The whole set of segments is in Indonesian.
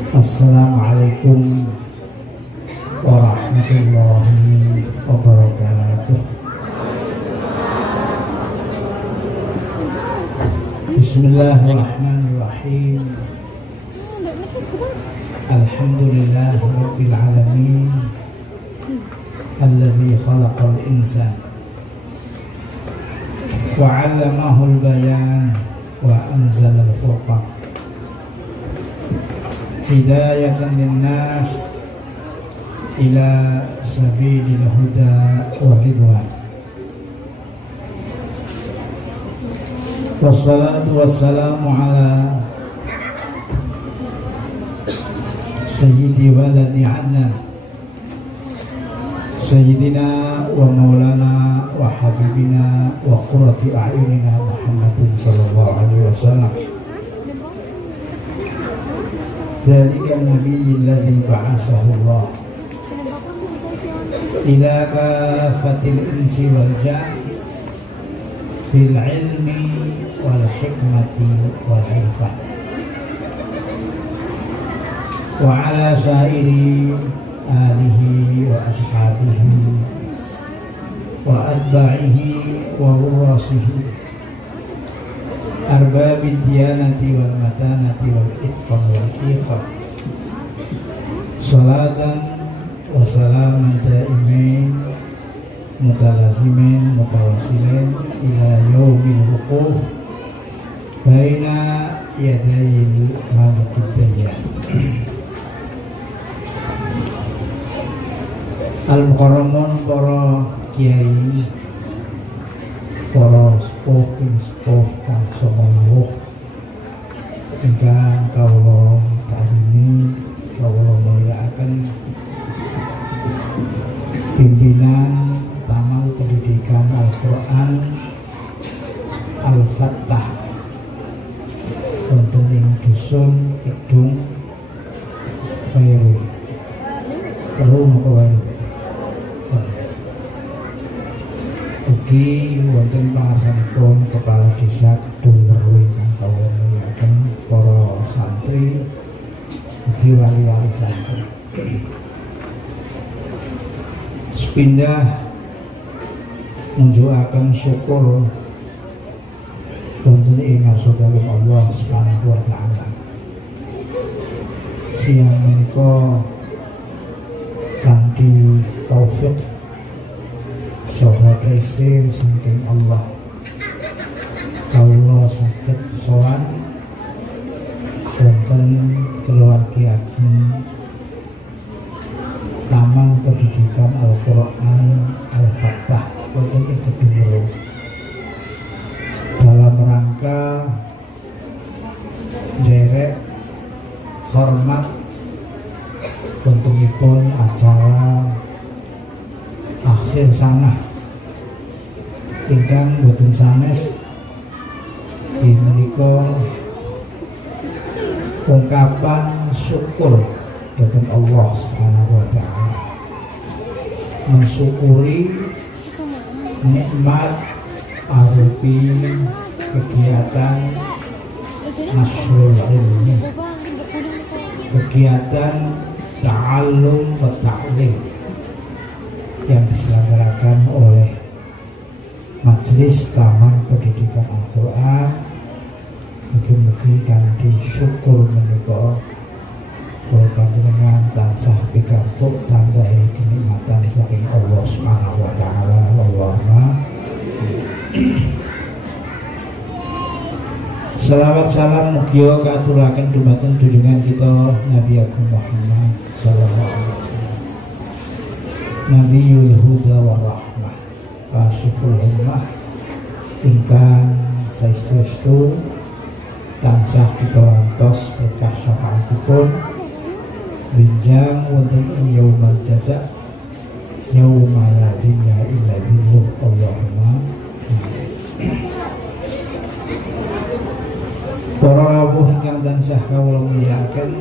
Assalamualaikum warahmatullahi wabarakatuh. Bismillahirrahmanirrahim. Alhamdulillahi rabbil alamin. Alladzi khalaqal insana wa 'allamahul bayan wa anzalal furqan hidayatan linnas ila sabilil huda wa ridwan. Wassalatu wassalamu ala sayyidi waladi adnan sayyidina wa maulana wa habibina wa qurrati a'yunina Muhammadin sallallahu alaihi wasallam. Dzalika an-nabiyyu alladzi ba'athahu Allah ila kafatil insi wal jann bil ilmi wal hikmati wal irfan wa ala sairi alihi wa ashabihi wa atba'ihi wa wurasihi arbabid diyanati wal matanati wal itqan wal iqan salatan wa salaman daimain mutalazimin mutawasilain ila yaumil wuquf baina yadayil malikid dayyan. Al-mukarramun, para kiai, para sepuh kang sawuh ingkang kawula ta'zimi, kawula mulyakaken pimpinan Taman Pendidikan Al-Qur'an Al-Fattah wonten ing dusun Kidung Kairu. Perlu napa wae? Ugi wonten pangarsanipun Kepala Desa Kidung Weru ingkang kawula mulyakaken, para santri, ugi wali-wali santri. Sepindah nunjukaken syukur wonten ing ngarsanipun Allah Subhanahu wa taala. Siang menika kanthi taufik saha taisir saking Allah kawula saged sowan wonten keluarga ageng Taman Pendidikan Al-Qur'an Al-Fattah wonten ing Kidung Weru dalam rangka nderek hormat wontenipun acara akhir sanah ingkang boten sanes menika ungkapan syukur dhateng Allah Subhanahu wa taala, mensyukuri nikmat arupi kegiatan nasrul ilmi, kegiatan ta'allum wa ta'lim yang diselenggarakan oleh Majelis Taman Pendidikan Al-Qur'an. Mugi-mugi kanthi syukur menika kula panjenengan tansah pikantuk tambahi kenikmatan saking Allah Subhanahu wa taala. Allahumma selawat salam mugi katuraken dumateng junjungan kita Nabi Agung Muhammad sallallahu alaihi wasallam, Nabiyul Huda wa Rahmah, Kasyiful Ummah, ingkang saestu tansah kita rantos berkah syafaatipun benjang wonten ing yaumal jaza, yaumal la ilaha illa dzilluh. Allahumma para rawuh ingkang tansah kawula mulyakaken,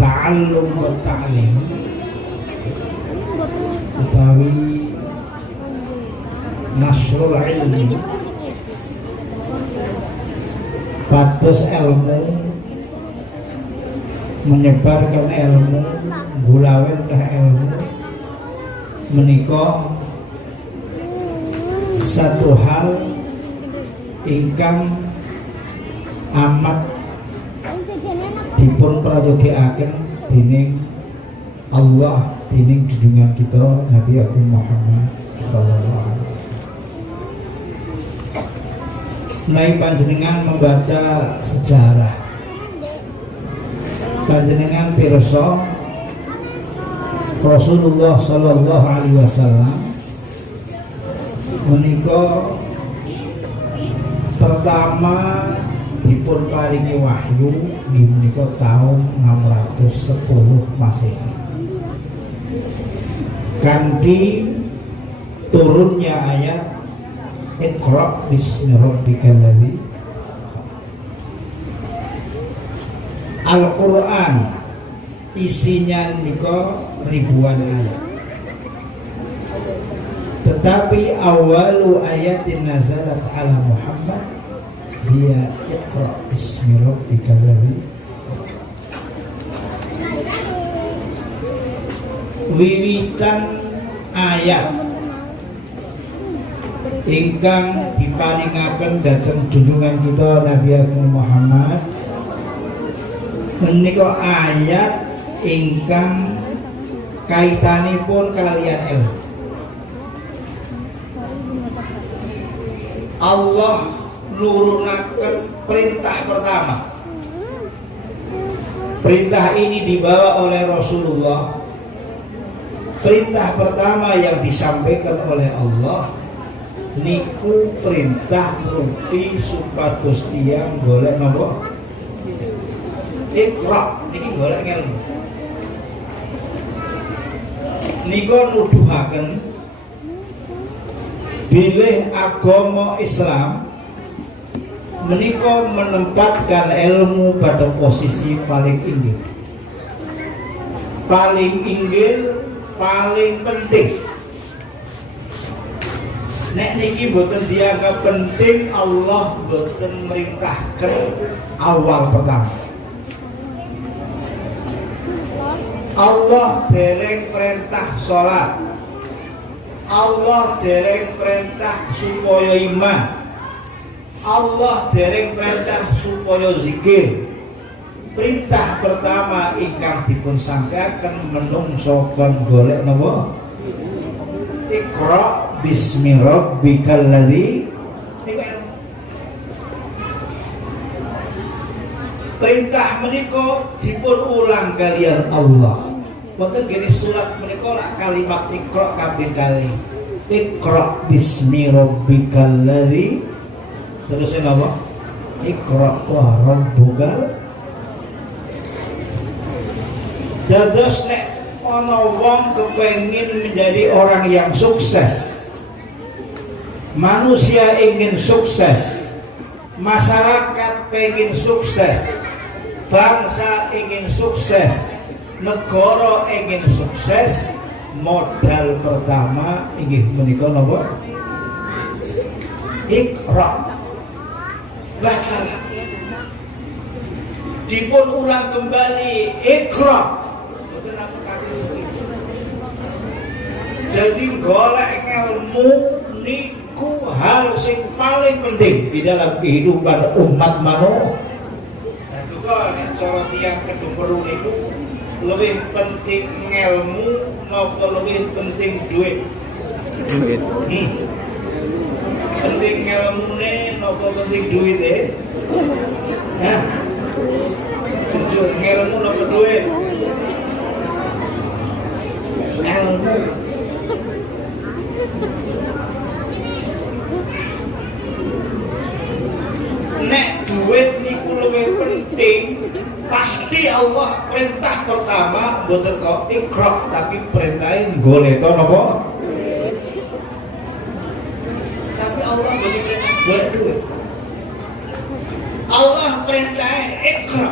ta'allum wa ta'lim utawi nasrul ilmi, pados ilmu menyebarkan ilmu, gulawen teh ilmu menika satu hal ingkang amat dipun prayogikaken dening Allah, dening junjungan kita Nabi Agung Muhammad sallallahu alaihi wasallam. Mulai panjenengan membaca sejarah, panjenengan pirsa Rasulullah sallallahu alaihi wasallam menika pertama dipun paringi wahyu nggih menika taun 610 Masehi. Kanthi turunnya ayat Iqra bismi rabbikal ladzi Al-Quran isinya niko ribuan ayat, tetapi awalu ayatin nazalat ala Muhammad hiya Iqra bismi rabbikal ladzi. Wiwitan ayat ingkang diparingaken dhateng junjungan kita Nabi Agung Muhammad menika ayat ingkang kaitanipun kalian ilmu. Allah nurunaken perintah pertama. Perintah ini dibawa oleh Rasulullah. Perintah pertama yang disampaikan oleh Allah niku perintah rupi supados tiyang golek napa? Iqra niki golek ilmu. Nika nuduhaken bilih agama Islam menika menempatkan ilmu pada posisi paling inggil. Paling inggil, paling penting. Nek niki boten dianggap penting, Allah boten merintahkan awal pertama. Allah dereng perintah sholat, Allah dereng perintah supaya iman, Allah dereng perintah supaya zikir. Perintah pertama ingkang dipun sangkaken menungso kon golek napa? Iqra bismi rabbikal ladzi. Perintah menika dipun ulang kalian Allah. Wonten gene surat menika kalimat Iqra kaping kali. Iqra bismi rabbikal ladzi. Terus napa? Iqra wa rabbukal. Dados nek ana wong kepengin menjadi orang yang sukses, manusia ingin sukses, masyarakat pengen sukses, bangsa ingin sukses, negara ingin sukses, modal pertama inggih menika napa? Iqra. Bacalah. Dipun ulang kembali Iqra. Jadi golek ilmu niku hal sing paling penting di dalam kehidupan umat manusia. Nah juga nek cara tiyang kedumperu niku lebih penting ilmu napa lebih penting duit? Duit. Penting ilmune napa penting duite? Hah? Jujur ilmu napa duit? Ilmu. Nek duit niku luwih penting, pasti Allah perintah pertama mboten kok Iqra, tapi perintahin golek to napa? Tapi Allah mboten perintah golek duit. Allah perintahin Iqra.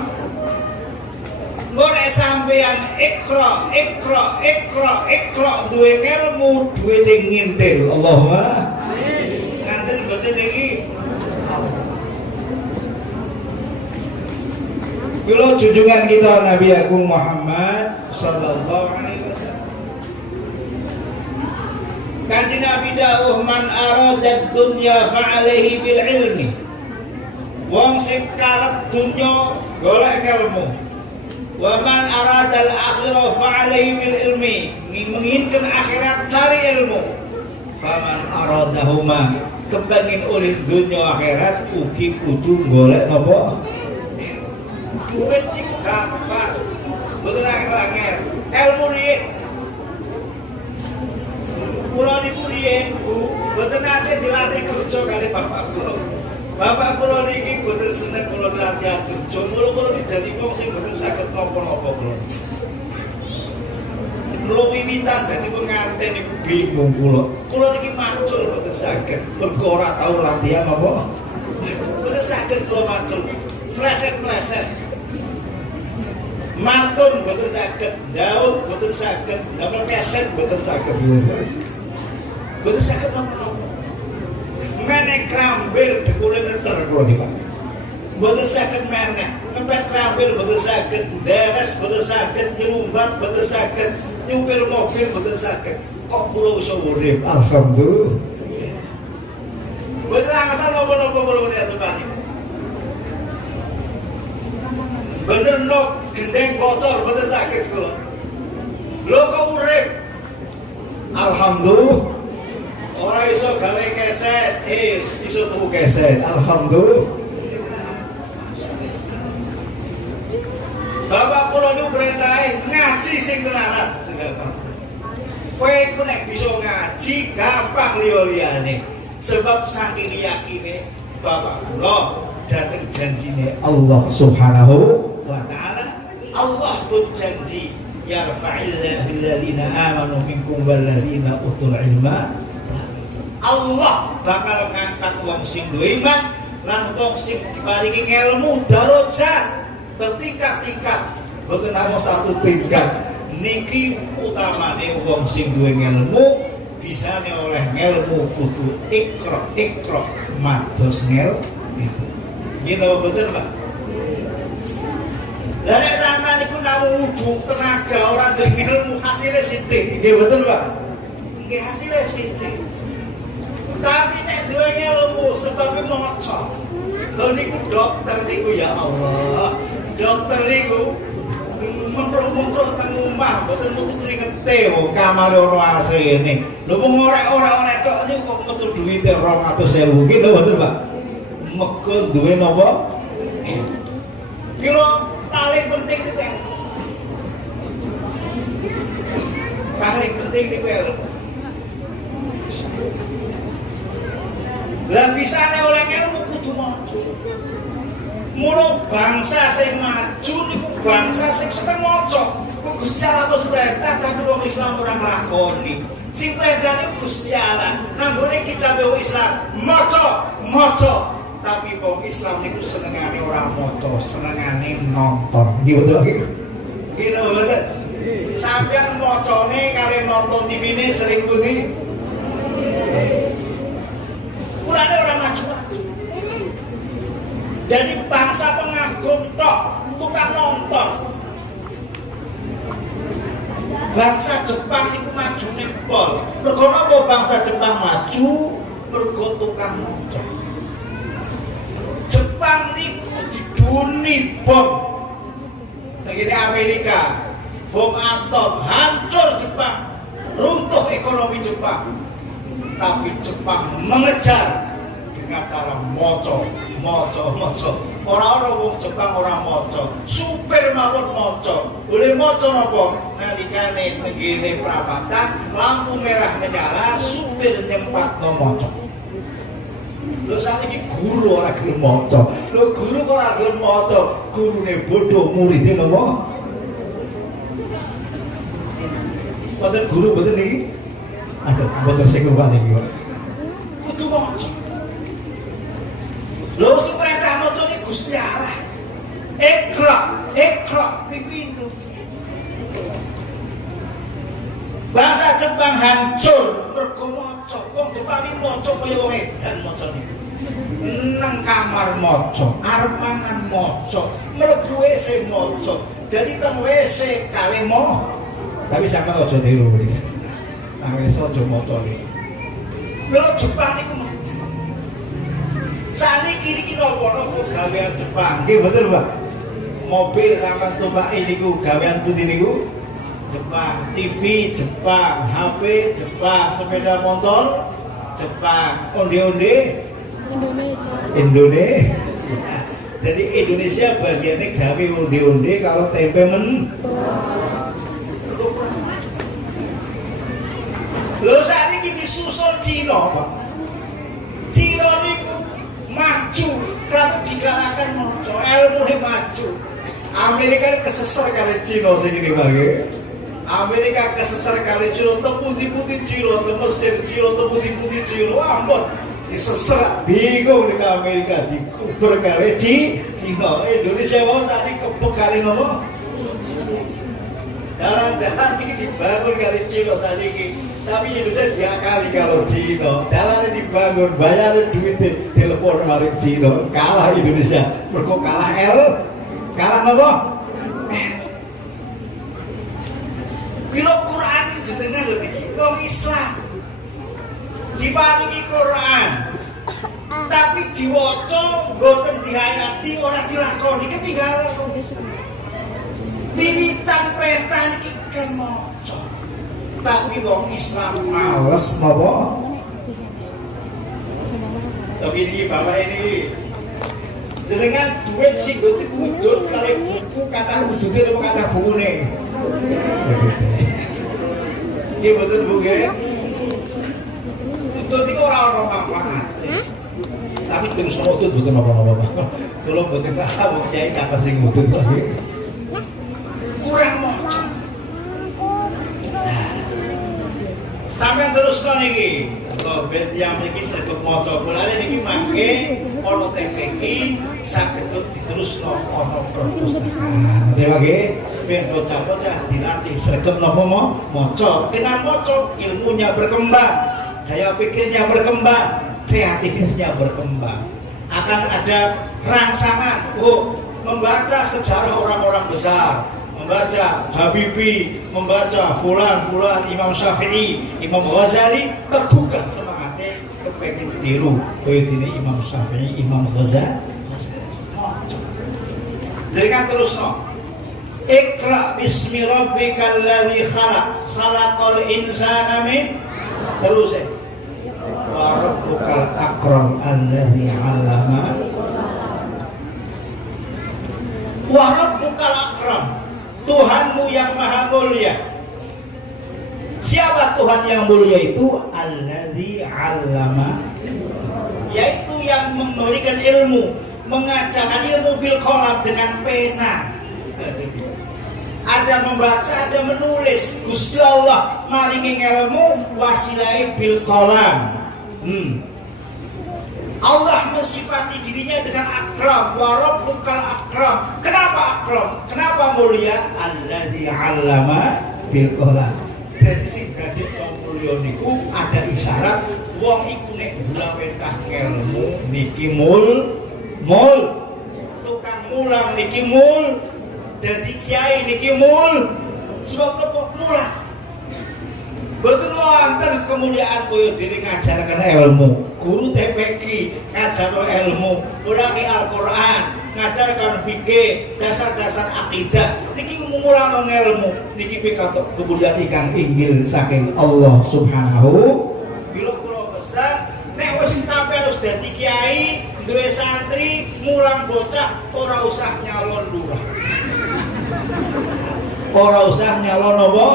Golek sampean Iqra, Iqra, Iqra, Iqra duwe ilmu, duwite ngintil. Allahumma amin. Nganten mboten iki Allah. Kula junjungan kita Nabi Agung Muhammad sallallahu alaihi wasallam. Kanjeng Nabi dawuh man arada dunya fa alaihi bil ilmi. Wong sing karep dunya golek ilmu. Wa man arada al akhirah fa alaihi bil ilmi. Menginginkan akhirat cari ilmu. Faman aradahuma kepengin oleh dunya akhirat ugi kudu golek napa? Duit niku gampang, mboten angel. Ilmu riyen. Kula niku riyen Bu, mboten nate dilatih kerja kali bapak kula. Bapak kula niki mboten seneng kula latihan kerja, mula kula dadi wong sing mboten saged napa-napa kula. Kula wiwitan dadi pengantin niku bingung kula. Kula niki macul mboten saged, mergo ora tau latihan apa. Mboten saged kula macul. Pleset-pleset. Mantun mboten saged, daun mboten saged, damel keset mboten saged. Mboten saged napa-napa. Menek krambil dekule neter kula niku. Mboten saged menek, ngepet krambil mboten saged, deres mboten saged, nyelumbat mboten saged, nyupir mobil mboten saged. Kok kula iso urip? Alhamdulillah. Mboten ngasal napa-napa kula menika sebani. Bener nok gendeng kotor bener sakit kula. Lho kok urip? Alhamdulillah. Ora iso gawe keset, iso tuku keset. Alhamdulillah. Bapak kula niku perintahe ngaji sing tenanan. Kowe iku nek bisa ngaji gampang liya-liyane. Sebab saking yakine Bapak kula dateng janjine Allah Subhanahu wa ta'ala. Allah pun janji yarfa'illahu alladhina amanu minkum walladhina utul ilma. Allah bakal ngangkat wong sing duwe iman lan wong sing diparingi ilmu darajat bertingkat-tingkat. Boten namung satu tingkat. Niki utamane wong sing duwe ilmu bisane oleh ilmu kudu ikra mados ngel. Gini apa betul Pak? Dan yang sama niku namung wujud tenaga orang duwe ilmu hasilnya sithik. Nggih betul Pak? Nggih hasilnya sithik. Tapi nek duwe ilmu sebab maca. Lho niku dokter niku ya Allah. Dokter niku mengkruh-mengkruh teng omah mboten metu kringete wong kamare ono AC-ne. Lho mung orek-orek tok niku kok metu duwite 200.000 ki lho betul Pak? Mego duwe napa? Kira paling penting niku ilmu. Paling penting niku ilmu. Lah bisane oleh ilmu kudu maca. Mula bangsa sing maju niku bangsa sing seneng maca. Kok Gusti Allah wis perintah tapi wong Islam ora nglakoni. Sing perintah niku Gusti Allah. Nanggone kita wong Islam maca. Tapi wong Islam niku senengane ora maca, senengane nonton. Nggih betul iki. Nggih betul. Sampeyan macane kali nonton TV-ne sering pundi? Mulane ora maju-maju. Jadi bangsa pengagum tok, tukang nonton. Bangsa Jepang niku majune pol. Mergo napa bangsa Jepang maju? Mergo tukang nonton. Jepang niku diduni bom. Negeri Amerika, bom atom hancur Jepang, runtuh ekonomi Jepang. Tapi Jepang mengejar dengan cara moco. Orang-orang wong Jepang ora moco, supir mawon moco. Boleh moco napa? Nalikane tenggene prapatan, lampu merah menyala, supir nyempatno moco. Lho sakniki guru ora gelem maca. Lho guru kok ora gelem maca, gurune bodoh, muridé napa? Wonten guru mboten niki? Aduh, mboten sing ngomong niki. Kudu maca. Lho sing perintah maca niki Gusti Allah. Ikra piwinu. Bangsa Jepang hancur mergo maca. Wong Jepang iki maca kaya wong edan maca niku. nang kamar maca, arep mangan maca, mlebu WC maca. Dadi teng WC kalih mo. Tapi sampe aja tiru iki. Nang WC aja maca iki. Lho Jepang niku maca. Saniki niki napa-napa gawean Jepang. Nggih betul, Pak. Mobil sampean tumpaki niku gawean pundi niku? Jepang, TV Jepang, HP Jepang, sepeda motor Jepang, onde-onde Indonesia. Jadi Indonesia bagiannya gawe onde-onde kalau tempe men. Lho saat ini disusul Cina, Pak. Cina niku maju, kerana dikalahkan maca, ilmu maju. Amerika keseser kali Cina segini bagi. Amerika keseser kali Cina, teputi-puti Cina, Mesir Cina, teputi-puti Cina, ampun. Diseser, bingung di Amerika, dikuber kali Cina. Indonesia mau saat ini kepek kali ngomong. Dalan-dalan ini dibangun kali Cina saat ini. Tapi Indonesia diakali kalau Cina. Dalannya dibangun, bayar duit telepon mari Cina. Kalah Indonesia, mereka kalah kalah apa? Kira Quran jenengan lho niki, wong Islam. Diparingi Quran. Tapi diwaca mboten diayati ora dilakoni ketinggalan wong Islam. Wiwitan perintah niki kan maca. Tapi wong Islam males napa? Tapi ini Bapak ini dengan duit sing udut kali buku kata udute apa kata bukune. Iya betul Bu ya. Udut itu ora manfaat. Tapi terus udut betul apa-apa. Kalau betul ora kiai kata sing udut lagi. Kurang maca. Sampai terus niki. Kalau yang niki sedek maca bolane niki mangke ana TPQ saged diterusno ana perpustakaan. Nggih nggih. Ben bocah-bocah dilatih sregep napa maca. Dengan maca ilmunya berkembang, daya pikirnya berkembang, kreativitasnya berkembang. Akan ada rangsangan, membaca sejarah orang-orang besar, membaca Habibie, membaca fulan, Imam Syafi'i, Imam Ghazali, tergugah semangatnya kepengin tiru kaya dene Imam Syafi'i, Imam Ghazali. Maca. Jadi kan terusno. Iqra bismi rabbikal ladzi khalaqal insana min terus wa rabbukal akram alladzi 'allama wa rabbukal akram, Tuhanmu yang maha mulia. Siapa Tuhan yang mulia itu? Alladzi 'allama, yaitu yang memberikan ilmu, mengajarkan ilmu bil qalam dengan pena. Ada membaca, ada menulis. Gusti Allah maringi ilmu wasilai bil qalam. Allah mensifati dirinya dengan akram, wa rabbukal akram. Kenapa akram? Kenapa mulia? Alladzi 'allama bil qalam. Dadi sing dadi wong mulya niku ada isyarat wong iku nek gulawendah ilmu niki mul. Tukang mulang niki mul. Dadi kiai niki mul. Sebab napa mulang? Betul wonten kemuliaan kaya dene ngajarkan ilmu. Guru TPQ ngajarkan ilmu, mulangi Al-Qur'an, ngajarkan fikih, dasar-dasar akidah. Niki mulang ilmu, niki pikatuk kemuliaan ingkang inggil saking Allah Subhanahu. Bila kula besar nek wis sampeyan wis dadi kiai, duwe santri, mulang bocah ora usah nyalon lurah. Ora usah nyalon apa?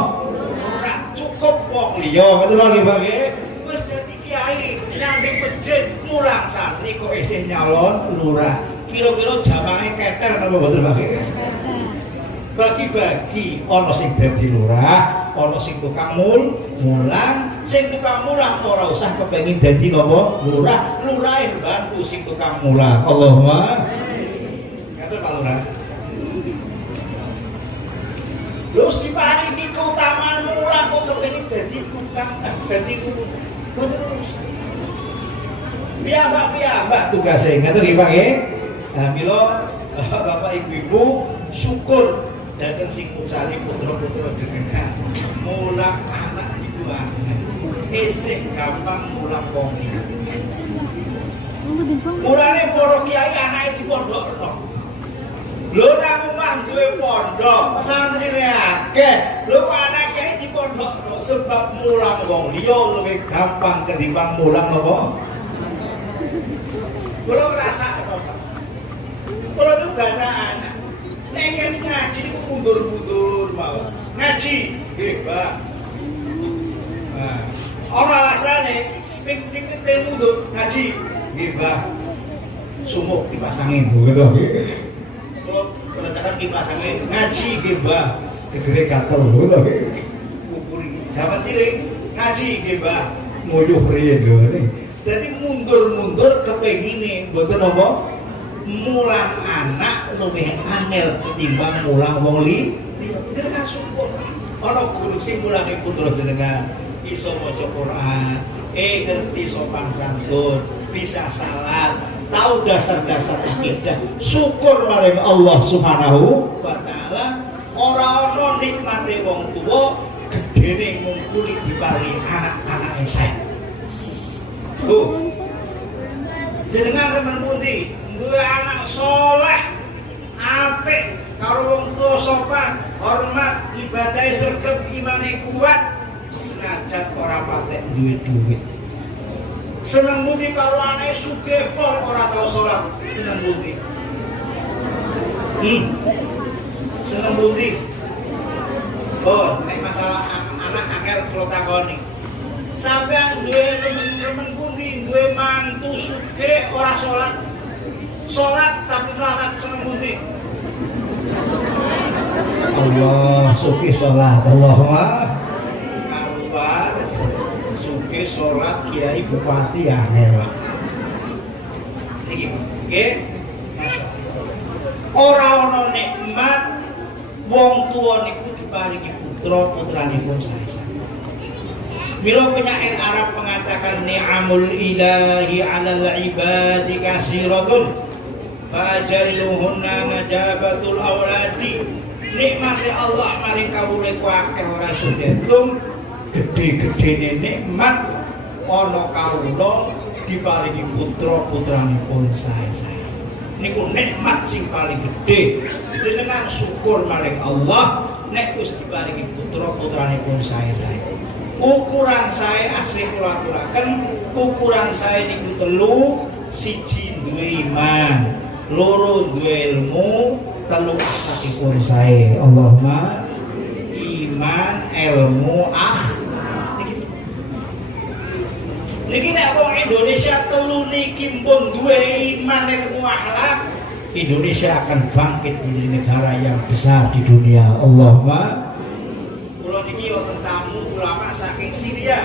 Ora cukup wong liya, ngoten lho Pak nggih. Wis dadi kiai, nang masjid mulang santri kok isih nyalon lurah. Kira-kira jamahe keter napa mboten Pak nggih? Bagi-bagi, ana sing dadi lurah, ana sing tukang mulang, sing tukang mulang ora usah kepengin dadi napa? Lurah. Lurahe bantu sing tukang mulang. Allahumma ngaten Pak Lurah. Terus diparingi keutamaan mulang kok kepengin dadi tukang dadi lurah. Boten urusan. Piyambak tugasnya ngaten nggih Pak nggih. Nah, mila Bapak Ibu-ibu syukur datang sing pucali putra-putra jenengan. Mulang anak ibu angin. Isih gampang mulang wong liya. Mulane para kiai anake dipondhokno. Lho nang omah duwe pondok, santrine akeh. Lho kok anak kiai dipondhokno sebab mulang wong liya luwih gampang ketimbang mulang apa? Kulo ngrasakno, Pak. Kulo nu gana anak. Nek kan ngaji niku mundur-mundur mau. Ngaji, nggih, Pak. Nah, ora alasane penting mundur ngaji, nggih, Pak. Sumuk dipasangin gitu. Kulo perhatikan dipasangin ngaji, nggih, Pak. Gegere gatel gitu. Ukuri jaman cilik ngaji, nggih, Pak. Nguyuh riyen lho. Jadi mundur-mundur kepengine mboten apa mulang anak luwih angel ketimbang mulang wong liya. Jenengan syukur ana guru sing mulangi putra jenengan iso maca Quran, ngerti sopan santun, bisa salat, tahu dasar-dasar akidah. Syukur marang Allah Subhanahu wa taala. Ora ana nikmate wong tuwa gedene ngungkuli diparingi anak-anake saya. Jenengan remen pundi duwe anak soleh apik karo wong tuwa sopan hormat ibadahe sregep imane kuat senajan ora patek duwe duit seneng pundi karo anake sugih pol ora tau salat seneng pundi seneng pundi nek masalah anak angel kula takoni sampean duwe remen pundi duwe mantu sugih ora salat tapi melarat seneng pundi Allah sugih salat Allahumma karuan sugih salat kiai bupati angel iki nggih ora ana nikmat wong tuwa niku diparingi putra putranipun sae-sae. Mila penyair Arab mengatakan ni'amul ilahi 'alal ibadi kasiratun fajalluhunna najabatul auladi. Nikmate Allah maring kawula ku akeh ora sedetung gedhe-gedhene nikmat ana kawula diparingi putra-putranipun sae-sae. Niku nikmat sing paling gedhe. Jenengan syukur maring Allah nek wis diparingi putra-putranipun sae-sae. Ukuran saya asli kula aturaken ukuran saya niku telu siji duwe iman loro duwe ilmu telu akhlakipun saya Allahumma iman ilmu niki nek wong Indonesia telu niki pun duwe iman ilmu akhlak Indonesia akan bangkit menjadi negara yang besar di dunia Allahumma. Kula niki wonten tamu ulama saking Syria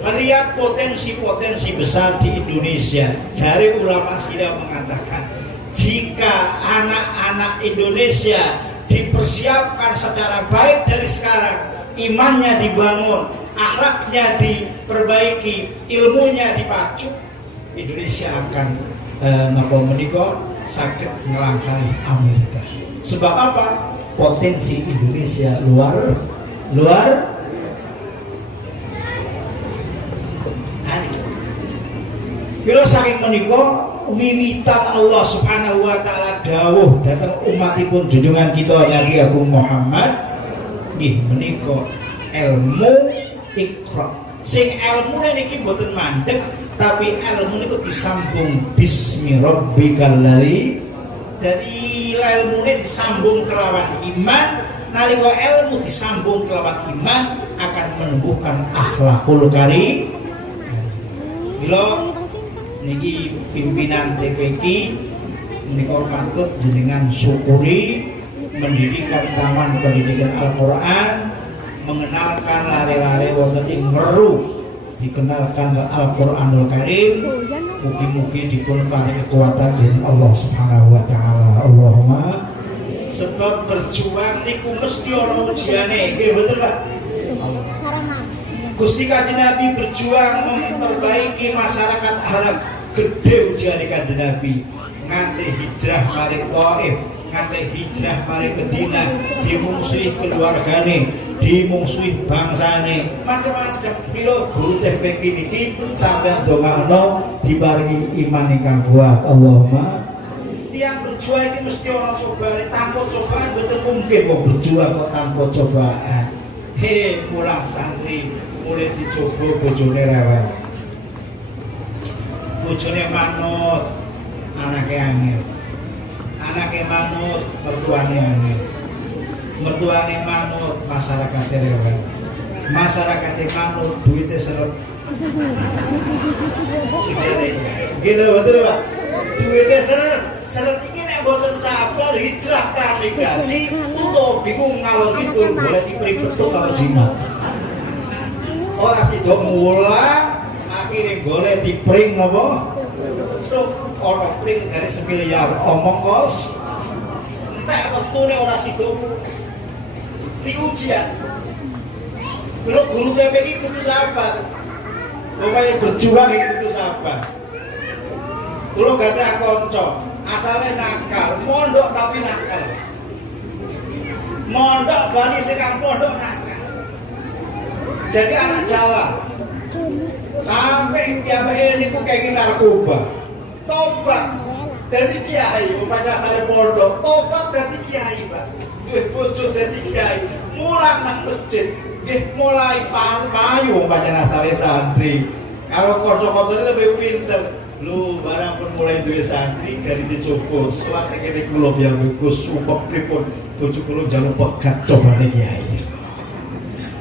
melihat potensi-potensi besar di Indonesia. Jari ulama Syria mengatakan jika anak-anak Indonesia dipersiapkan secara baik dari sekarang, imannya dibangun, akhlaknya diperbaiki, ilmunya dipacu, Indonesia akan sakit melangkahi Amerika. Sebab apa? Potensi Indonesia luar bila saking menika wiwitan Allah Subhanahu wa taala dawuh dhateng umatipun junjungan kita Nabi Agung Muhammad nggih menika ilmu Iqra. Sing ilmune niki mboten mandeg tapi ilmu niku disambung bismi rabbikal ladzi. Jadi ilmune disambung kelawan iman, nalika ilmu disambung kelawan iman akan menumbuhkan akhlakul karim. Mila niki pimpinan TPQ menika patut jenengan syukuri mendirikan taman pendidikan Al-Qur'an, mengenalkan lare-lare wonten ing Meru, dikenalkan Al-Qur'anul Karim. Mugi-mugi dipun paringi kekuatan dening Allah Subhanahu wa taala. Allahumma. Sebab berjuang niku mesti ana ujiane, nggih betul Pak? Gusti Kanjeng Nabi berjuang memperbaiki masyarakat Arab. Gede ujian Kanjeng Nabi nganti hijrah maring Thaif, nganti hijrah maring Madinah, dimungsuhi keluargane, dimungsuhi bangsane, macam-macam. Mila guru TPK niki sampeyan dongakno diparingi iman ingkang kuat. Allahumma. Tiang berjuang ini mesti orang cobaan, tanpa cobaan betul mungkin kok berjuang kok tanpa cobaan. Mulang santri mulai dicoba bojone rewel, bojone manut, anaknya angel, anaknya manut, mertuane angel, mertuane manut, masyarakatnya rewel, masyarakatnya manut, duitnya seret. Gila betul Pak, duitnya seret ini nek boten sabar hijrah transmigrasi utawa bingung ngalor ngidul boleh dipring betul kalau jimat. Ora sida mulang akhirnya golek dipring napa? Tuk ana pring dari 1 miliar omong kos. Entek wektune ora sida. Iki ujian. Lho guru TP iki kudu sabar. Pokoknya berjuang iki kudu sabar. Kulo gadah kanca, asale nakal, mondok tapi nakal. Mondok bali sekang pondok nakal. Jadi anak jalan sampai kiai niku kenging narkoba tobat dari kiai upaya sare pondok tobat dari kiai Pak duwe bojo dari kiai mulang nang masjid nggih mulai payu pancen asale santri kalau kanca-kancane lebih pinter lu barang pun mulai duwe santri dari dicoba suwate kene kula ya Gus supek pripun bojo kula njaluk pegat cobane kiai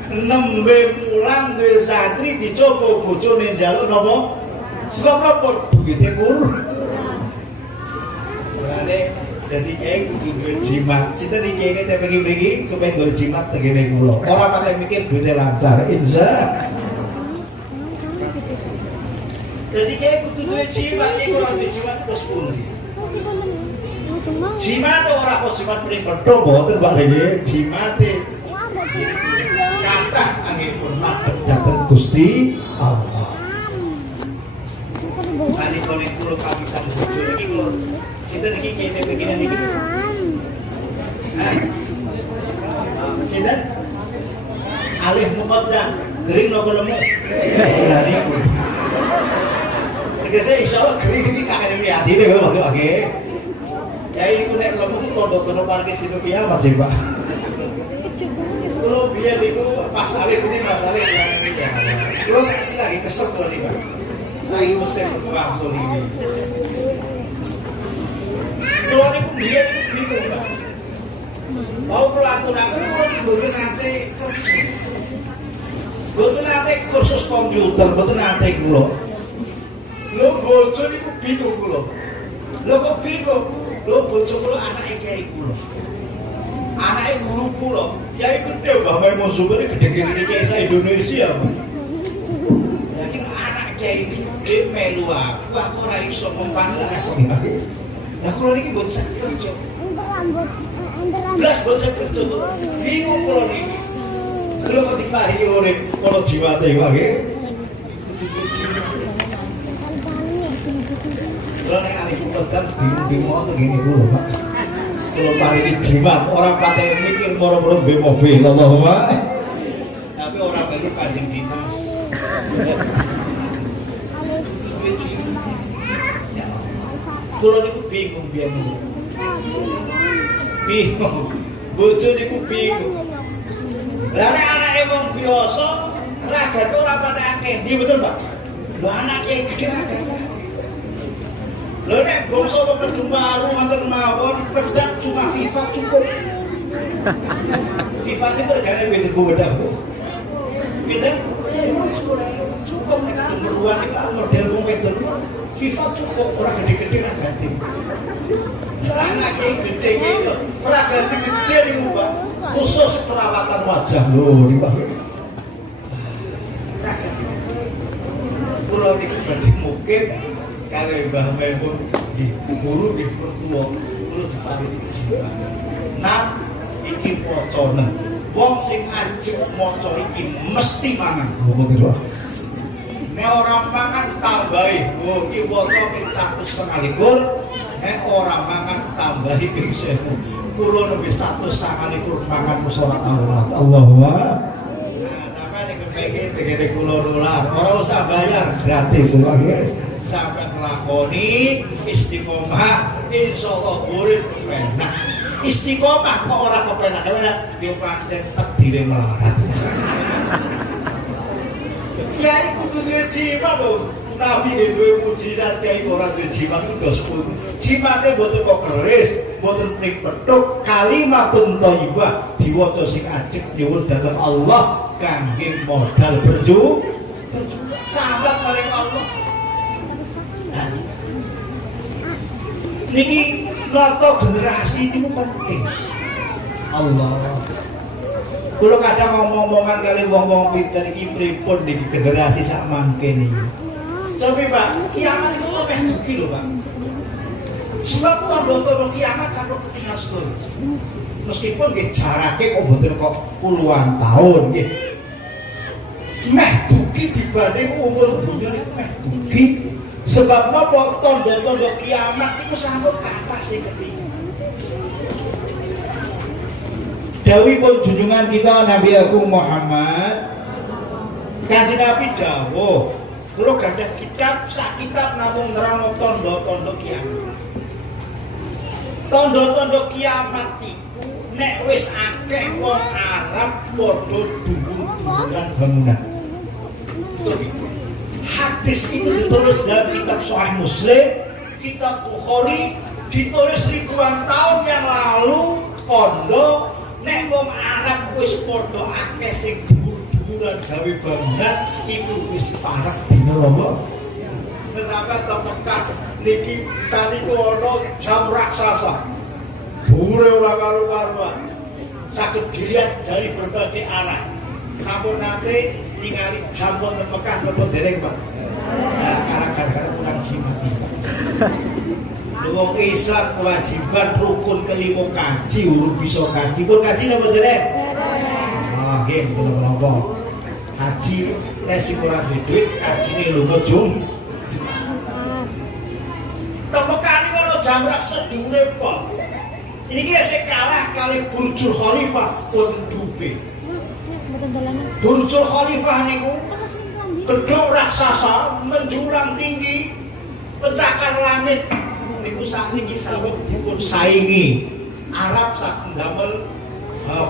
nembe mulang duwe santri dicoba bojone njaluk napa? Sebab napa? Duwite kur. Mulane dadi kiai kudu duwe jimat. Sinten iki kiai TPK mriki kepengin golek jimat tegene kula. Ora pakai mikir duwite lancar, insya. Dadi kiai kudu duwe jimat, iki ora duwe jimat terus pundi? Jimat ora kok jimat mriki kethok mboten Pak nggih, jimate kathah anggenipun madhep dhateng Gusti Allah. Nalika kula kawitan bojo iki kula sinten iki kene begini niki? Sinten? Alif muqaddam, gering napa lemu? Lari. Tegese insyaallah gering iki kakene atine kok masuk lagi. Yai ku nek lemu ku tondo-tondo parkir dino kiamat sih Pak. Kalau biar itu pas alih ini masalah yang ini ya. Kalau taksi lagi kesel tuh nih Pak. Saya mesti langsung ini. Kalau ini biar bingung Pak. Mau kalau atur-atur kalau dibutuhin nanti kerja. Butuh nanti kursus komputer, butuh nanti kulo. Lo bocor itu bingung kulo. Lo kok bingung? Lo bocor kulo anak kiai kulo. Anaknya guru kulo, ya ikut deh bahwa musuh ini gede-gede kiai saya Indonesia. Yakin anak kiai gede melu aku ora iso mempanggil aku dipakai. Nah kulo ini buat saya kerja. Belas buat saya kerja. Bingung kulo ini. Kulo kok dipakai urip, kulo jiwa teh wae. Kulo nek ali kulo bingung tuh gini kulo Pak. Kalau mari ini jimat, orang pakai mikir moro-moro be mobil, Allahumma. Tapi orang melu Kanjeng Dimas. Itu duwe jimat. Ya. Kulo niku bingung biyen. Bingung. Bojo niku bingung. Lah nek anake wong biasa, ragate ora patek akeh. Nggih betul, Pak. Lah anak kiai gede ragate. Lho nek bangsa Kedung Baru wonten mawon pedak cuma FIFA cukup. FIFA niku regane pinten Bu pedak Bu? Pinten? 10.000 cukup nek Kedung Baruan iki model wong wedon FIFA cukup ora gede-gede nek ganti. Anak kiai gede iki lho, ora ganti gede niku Pak. Khusus perawatan wajah lho niku Pak. Ora ganti. Kula niku badhe mungkin kare Mbah Maimun guru mertua kula diparingi jimat. Nak iki wacana wong sing ajeng maca iki mesti mangan. Ngono nek ora mangan tambahi. Oh iki waca ping 129. Nek ora mangan tambahi ping 1000. Kula nembe 129 mangan musala taurat. Allahumma. Nah, sampeyan nek kepengin tegene kula nular, ora usah bayar, gratis wae. Sampai nglakoni istiqomah insyaallah urip penak. Istiqomah kok ora kepenak-penak yo pancen takdire melarat. Kiai kudu duwe jimat lho. Nabi duwe mujizat kiai ora duwe jimat ku dos putu. Jimate mboten kok keris, mboten pring petuk, kalimatun thayyibah diwaca sing ajeg nyuwun dhateng Allah kangge modal berjuang. Sahabat maring Allah. Niki noto generasi itu penting. Allah. Kulo kadang ngomong-ngomongan kali wong-wong pinter iki pripun niki generasi sak mangke niki. Coba Pak, kiamat itu meh dugi lho Pak. Sebab tanda-tanda kiamat sampe ketinggal sedaya. Meskipun nggih jarake kok mboten kok puluhan tahun nggih. Meh dugi dibanding umur dunia niku meh dugi. Sebab apa tanda-tanda kiamat itu sampun kathah sing ketinggal. Dawuhipun junjungan kita Nabi Agung Muhammad, Kanjeng Nabi dawuh, kula gadah kitab, sak kitab namung nerangno tanda-tanda kiamat. Tanda-tanda kiamat iku nek wis akeh wong Arab padha dhuwur-dhuwuran bangunan. Hadis itu ditulis dalam kitab Sahih Muslim, kitab Bukhari, ditulis ribuan tahun yang lalu. Kondo nek wong Arab wis padha akeh sing dhuwur-dhuwuran gawe bangunan iku wis parek dina apa? Sampai ke Mekah niki saniki ana jam raksasa. Dhuwure ora karu-karuan. Saged dilihat dari berbagai arah. Sampun nate ningali jam wonten Mekah napa dereng, Pak? Nah, gara-gara kurang jimat iki. Wong Islam kewajiban rukun kelima kaji, urung bisa kaji. Pun kaji napa dereng? Ah, nggih betul menapa. Haji nek sing ora duwe duit kajine lunga jum. Mekah niku ana jamrak sedhuwure pol. Iki sing kalah kali Burjul Khalifah wonten Dubai. Burjul Khalifah niku gedung raksasa menjulang tinggi pencakar langit niku sakniki sawet dipun saingi Arab sak ndamel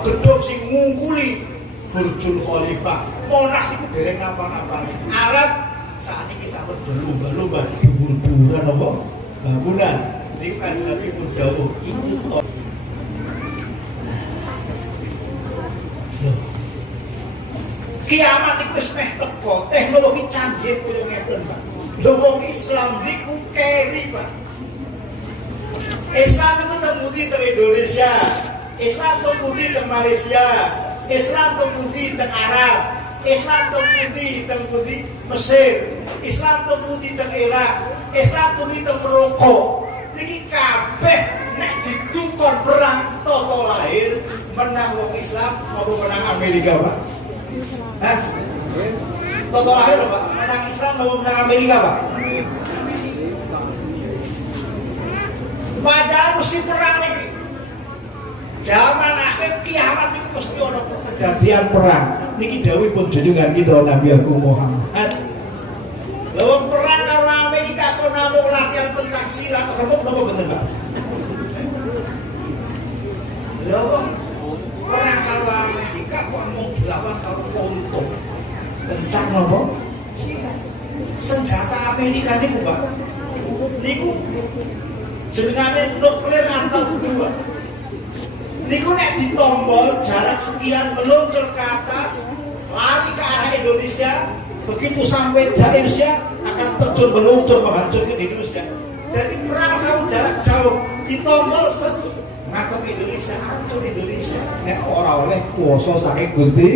gedung sing ngungkuli Burjul Khalifah. Monas niku dereng napa-napane. Arab sakniki sampun berlomba-lomba dhuwur-dhuwuran apa bangunan. Niku Kanjeng Nabi pun dawuh iku to. Kiamat iku wis meh teko, teknologi canggih kaya ngeten, Pak. Lho wong Islam niku keri, Pak. Islam itu temudi teng Indonesia, Islam temudi teng Malaysia, Islam temudi teng Arab, Islam temudi teng Mesir, Islam temudi teng Irak, Islam temudi teng Maroko. Niki kabeh nek ditukar perang toto lahir menang wong Islam maupun menang Amerika, Pak. Hah? Toto lahir Pak, menang Islam maupun menang Amerika, Pak. Padahal mesti perang niki. Zaman akhir kiamat niku mesti ana kedadian perang. Niki dawuhipun junjungan kita Nabi Agung Muhammad. Lawang perang karo Amerika kok namung latihan pencak silat remuk napa bener, Pak? Lawang perang karo Amerika kok mung dilawan karo ponto. Pencak napa? Silat. Senjata Amerika niku, Pak. Niku jenengane nuklir antar benua. Niku nek ditombol jarak sekian meluncur ke atas, lari ke arah Indonesia, begitu sampai jarak Indonesia akan terjun meluncur menghancurkan Indonesia. Jadi perang sama jarak jauh ditombol set ngatep Indonesia, hancur Indonesia. Nek ora oleh kuasa saking Gusti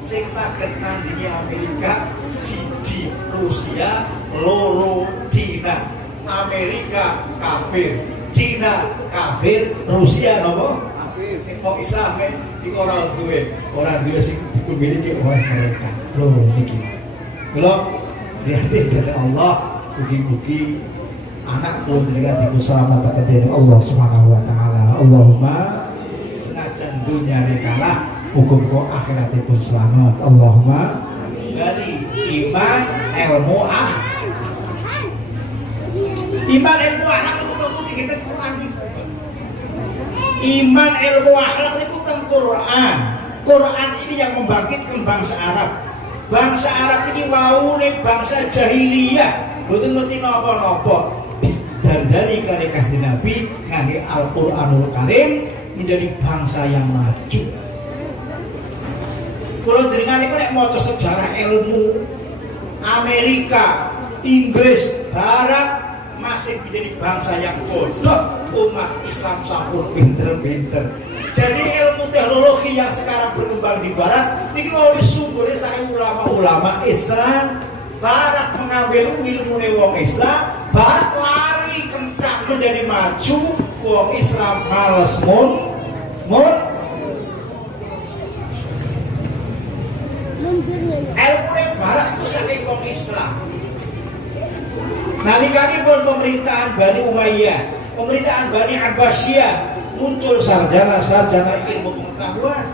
sing saged nandingi Amerika, siji Rusia, loro Cina. Amerika kafir, Cina kafir, Rusia napa? Kok Islam iku ora duwe sing dimiliki oleh mereka. Lho niki. Kula prihatin dari Allah mugi-mugi anak kula jenengan dipun slamet dening Allah Subhanahu wa taala. Allahumma senajan dunya kalah muga-muga akhiratipun selamat. Allahumma dari iman ilmu iman ilmu akhlak itu tentang kita Quran. Iman ilmu akhlak itu tentang Quran. Quran ini yang membangkitkan bangsa Arab. Bangsa Arab ini waune bangsa jahiliyah. Boten ngerti napa-napa. Dan dari kali Kanjeng Nabi ngangge Al-Qur'anul Karim menjadi bangsa yang maju. Kalau jenengan itu nek maca sejarah ilmu Amerika, Inggris, Barat masih menjadi bangsa yang bodoh. Umat Islam sampun pinter-pinter. Jadi ilmu teknologi yang sekarang berkembang di Barat ini kalau sumbernya saking ulama-ulama Islam. Barat mengambil ilmu wong Islam, Barat lari kencang menjadi maju, wong Islam males ilmu Barat itu saking wong Islam. Nalikanipun pemerintahan Bani Umayyah, pemerintahan Bani Abbasiyah, muncul sarjana-sarjana ilmu pengetahuan.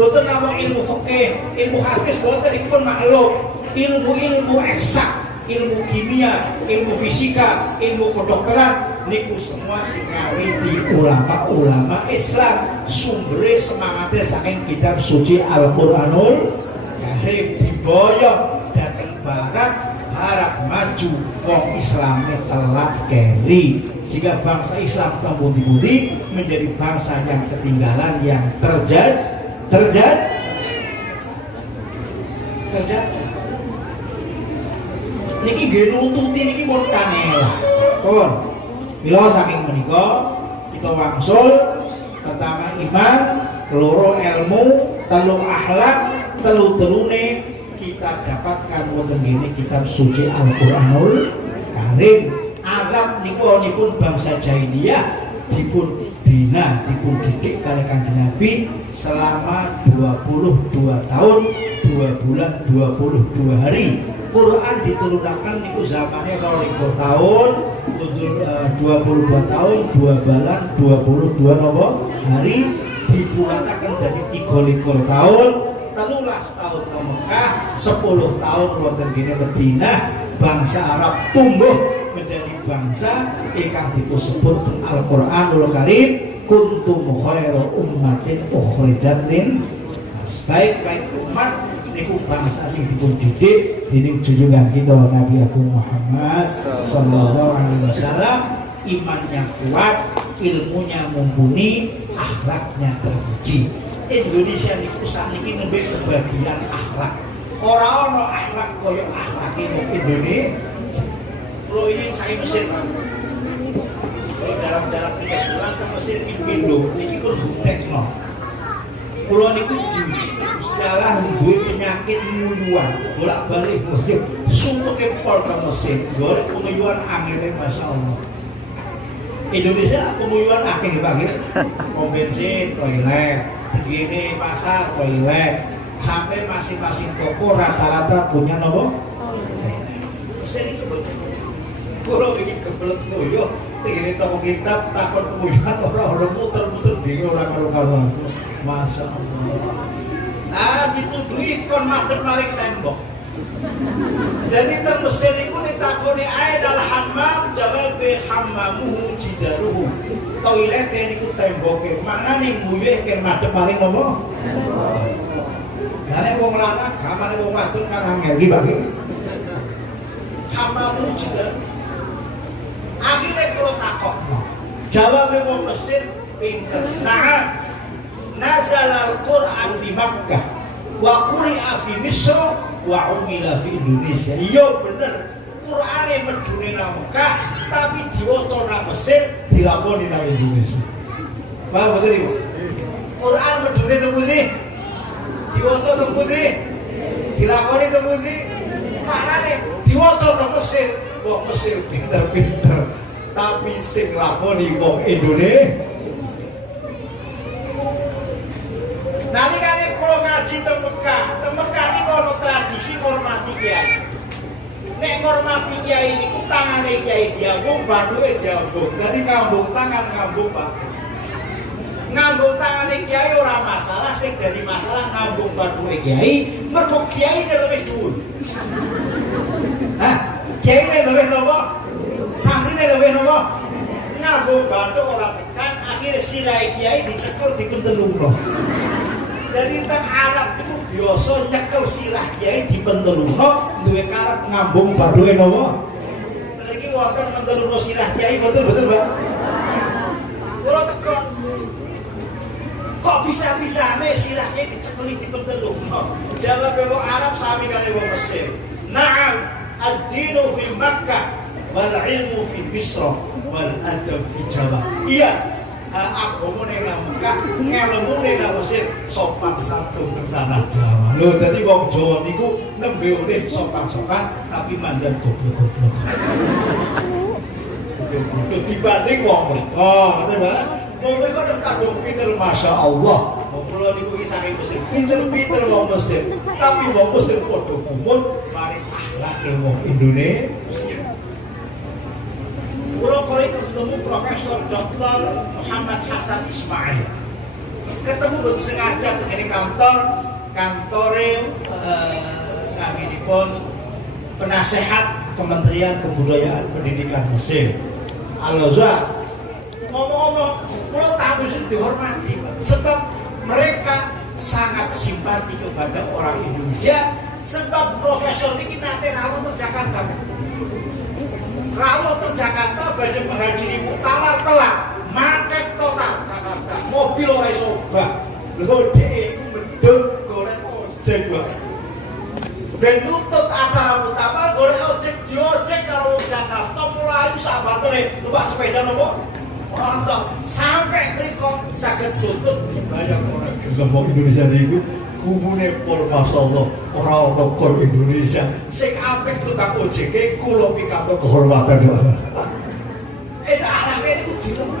Boten namung ilmu fikih, ilmu hadis boten iki pun maklum. Ilmu-ilmu eksak, ilmu kimia, ilmu fisika, ilmu kedokteran niku semua sing ngawiti ulama-ulama Islam. Sumbere semangatnya saking kitab suci Al-Qur'anul Karim diboyong dateng Barat maju, wong Islamnya telat keri, sehingga bangsa Islam tembuti-buti menjadi bangsa yang ketinggalan, yang terjajah. Niki nggih nututi niki pun kangelan. Pun mila saking menika kita wangsul pertama iman, loro ilmu, telu akhlak, telu-telune kita dapatkan wonten ngene kitab suci Al-Qur'anul Karim. Arab niku pun bangsa jahiliyah dipun bina, dipun didik kali Kanjeng Nabi selama 22 tahun 2 bulan 22 hari. Quran diturunkan niku zamannya kalau 20 tahun, 22 tahun, 2 bulan 22 hari dibulatakan dari 33 tahun, 13 tahun ke Mekah, 10 tahun wonten gene Madinah. Bangsa Arab tumbuh menjadi bangsa ingkang disebut Al-Qur'anul Karim, kuntum khairu ummatin ukhrijat lin nas. Baik umat niku bangsa sing dipun didik dening junjungan kita Nabi Agung Muhammad sallallahu alaihi wasallam. Imannya kuat, ilmunya mumpuni, akhlaknya terpuji. Indonesia niku sakniki nembe kebagian akhlak. Ora ana akhlak kaya akhlake wong Indonesia. Kulo iki saking Mesir, Pak. Kulo dalam jarak 3 bulan ke Mesir pindho niki kulo tekno. Kulo niku diuji segala duwe penyakit nguyuan, bolak-balik sumpeke pol ke Mesir. Golek penguyuan angele masyaallah. Indonesia penguyuan akeh Pak nggih. Pom bensin, toilet, tegene pasar, toilet. Sampai masing-masing toko rata-rata punya nopo? Mesir iki betul. Kulo bikin kebelet yo, tegene toko kitab takon penguyuan ora muter-muter bingung ora karo-karuan. Masya Allah. Dituduhi kon madhep maring tembok. Jadi teng Mesir iku ditakoni ae dal hammam jawabe hammamuhu jidaruhu. Toilet niku temboke. Maknane nguyuh ken madhep maring napa? Lah nek wong lanang gamane wong wadon kan angel iki, Pak. Hammamuhu jidar. Akhire kula takokno. Jawabe wong Mesir pinter. Nah, nazal al-Qur'an fi Makkah wa quri'a fi Misr wa umila fi Indonesia. Iya bener, Qur'ane medune nang Mekah tapi diwaca nang Mesir, dilakoni nang Indonesia. Paham betul iki? Qur'an medune nang pundi? Diwaca nang pundi? Dilakoni nang pundi? Maknane diwaca nang Mesir, wong Mesir pinter-pinter tapi sing lakoni wong Indonesia. ngaji teng Mekah. Teng Mekah niku ana tradisi ngormati kiai. Nek ngormati kiai niku tangane kiai diambung, bathuke diambung. Dadi ngambung tangan ngambung Pak. Ngambung tangane kiai ora masalah, sing dadi masalah ngambung bathuke kiai, mergo kiai luwih dhuwur. Hah? Kiai luwih napa? Santrine luwih napa? Ngambung bathuk ora tekan, akhire sirahe kiai dicekel dipentelungno. Jadi teng Arab itu biasa nyekel sirah kiai dipentelungno, duwe karep ngambung bathuke napa? Teng iki wonten mentelungno sirah kiai betul-betul, Mbak. Kula teko kok bisa-bisane sirah kiai dicekeli dipentelungno. Jawab wong Arab sami kali wong Mesir. Na'am, ad-dinu fi Makkah wal ilmu fi Misra wal adab fi Jawa. Iya, agama ning Mekah, ngelmu ning Mesir, sopan santun ning tanah Jawa. Lho dadi wong Jawa niku nembe urip sopan-sopan tapi mandan goblok-goblok. Goblok dibanding wong mriko, ngoten Mbak. Wong mriko nek kadung pinter masyaallah. Wong kula niku iki saking Mesir, pinter-pinter wong Mesir. Tapi wong Mesir padha kumpul mari akhlake wong Indonesia. Kula kali ketemu Profesor Dr. Muhammad Hasan Ismail. Ketemu begitu sengaja di kantore naminipun penasehat Kementerian Kebudayaan Pendidikan Mesir. Al-Azhar. Ngomong-ngomong, kula tahu sing dihormati, sebab mereka sangat simpati kepada orang Indonesia, sebab profesor ini nanti rawuh ke Jakarta. Rawuh ke Jakarta badhe menghadiri muktamar telat, macet total Jakarta, mobil ora iso obah. Lho dhek iku medhun golek ojek, Pak. Ben nutut acara muktamar golek ojek diojek karo wong Jakarta mlayu sak batere numpak sepeda nopo? Ora sampai mriko saged tutut dibayar orang gelem Indonesia niku. Kumune pol masyaallah ora ana kor Indonesia sing apik tukang ojeke kula pikantuk kehormatan. Arane niku dilem.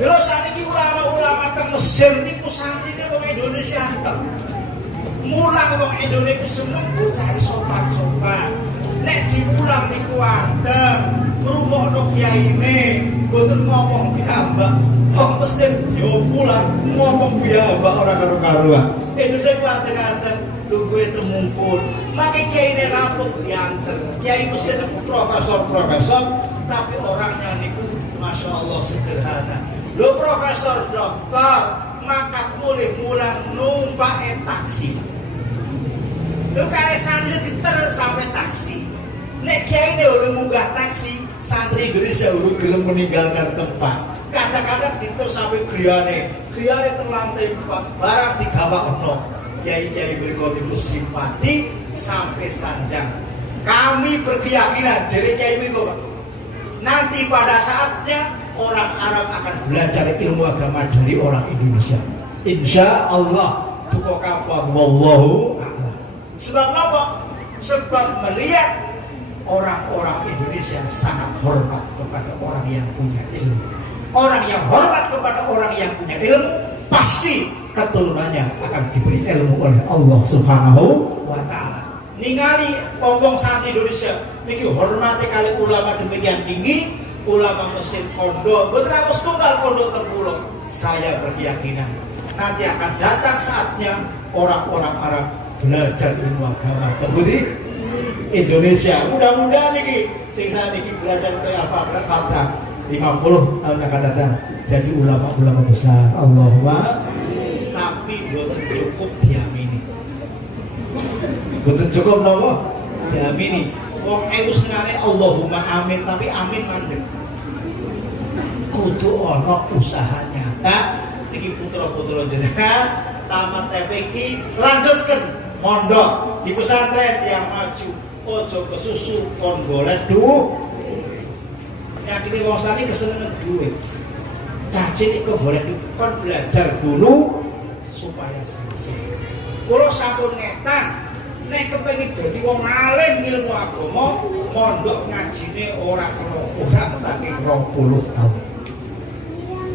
Lha saniki ulama-ulama teng Mesir niku santrine wong Indonesia tok. Mulang wong Indonesia seneng bocah sopan-sopan. Nek dimulang niku anteng, ngrungokno kiyaine, mboten ngomong piyambak. Wong Mesir yo mulang ngomong piyambak ora karo-karuan. Indonesia ku anteng-anteng lungguhe temungkul. Maki kiyaine rampung dianter. Kiai Mesir niku profesor, tapi orangnya niku masyaallah sederhana. Lho profesor doktor mangkat mulih mulang numpak taksi. Lho kare santri diter sampai taksi. Nek kiai ini urung munggah taksi, santri Indonesia urung gelem meninggalkan tempat. Kadang-kadang diter sampai griyane teng lantai 4, barang digawakno. Kiai-kiai mriku niku simpati sampai sanjang. Kami berkeyakinan jadi kiai mriku, Pak. Nanti pada saatnya orang Arab akan belajar ilmu agama dari orang Indonesia. Insya Allah. Duka kapan wallahu a'lam. Sebab apa? Sebab melihat orang-orang Indonesia sangat hormat kepada orang yang punya ilmu. Orang yang hormat kepada orang yang punya ilmu, pasti keturunannya akan diberi ilmu oleh Allah Subhanahu wa ta'ala. Ningali wong santri Indonesia niki hormati kali ulama demikian tinggi, ulama Mesir kondo, boten aku setunggal kondo terpulau. Saya berkeyakinan nanti akan datang saatnya orang-orang Arab belajar ilmu agama terbudi Indonesia. Mudah-mudahan niki sing saya niki belajar ke Al-Fatihah 50 tahun akan datang jadi ulama-ulama besar. Allahumma. Tapi boten cukup diamini. Boten cukup nopo? Diamini. Wong elu senengane Allahumma amin, tapi amin mandek. Kudu ana usaha nyata. Niki putra-putra jenengan tamat TPQ lanjutkan mondok di pesantren yang maju. Ojo kesusu kon golek duit. Nyakiti wong sani kesenengan duit. Caci kok golek duit, kon belajar dulu supaya selesai. Kula sampun ngetan nek kepengin dadi wong alim ilmu agama, mondok ngajine ora kena kurang saking 20 tahun.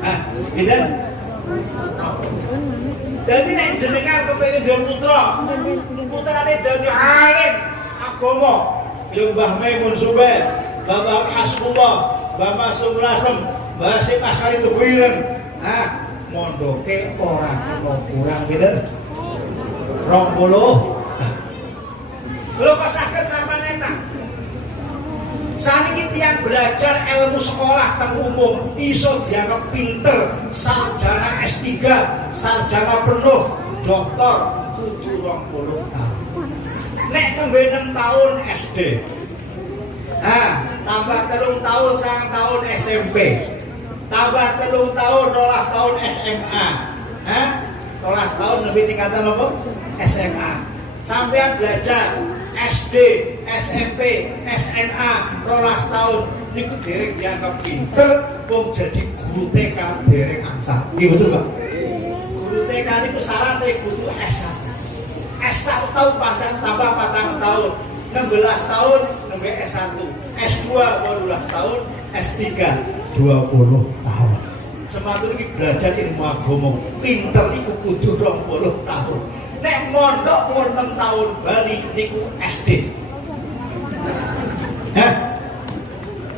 Ah, pinten? Dadi nek jenengan kepengin duwe putra, putrane dadi alim agama, ya Mbah Maimun Zubair, Mbah Hasbullah, Mbah Masum Lasem, Mbah Sim Askari Tubuiren. Mondoke ora kurang pinten? 20. Lho kok saged sampeyan ta? Saniki tiyang belajar ilmu sekolah teng umum iso dianggap pinter, sarjana S3, sarjana penuh, doktor kudu 20 tahun. Nek nembe 6 tahun SD. Tambah 3 tahun 9 tahun SMP. Tambah 3 tahun 12 tahun SMA. 12 tahun lebih tingkatan apa? SMA. Sampean belajar SD, SMP, SMA, 12 tahun niku dereng dianggap pinter, wong jadi guru TK dereng angsal. Nggih betul, Pak? Guru TK niku syaratnya kudu S1. S1 tahun tambah 4 tahun, 16 tahun nembe S1, S2 12 tahun, S3 20 tahun. Sematu iki belajar ilmu agama, pinter iku kudu 20 tahun. Nek mondok pun 6 tahun bali niku SD.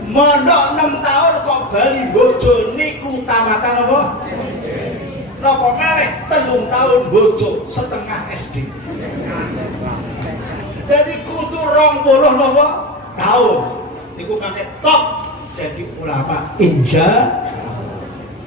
Mondok 6 tahun kok bali bojo niku tamatan apa? Napa malih 3 tahun bojo setengah SD. Jadi kudu 20 napa tahun. Niku mangke top jadi ulama insyaallah.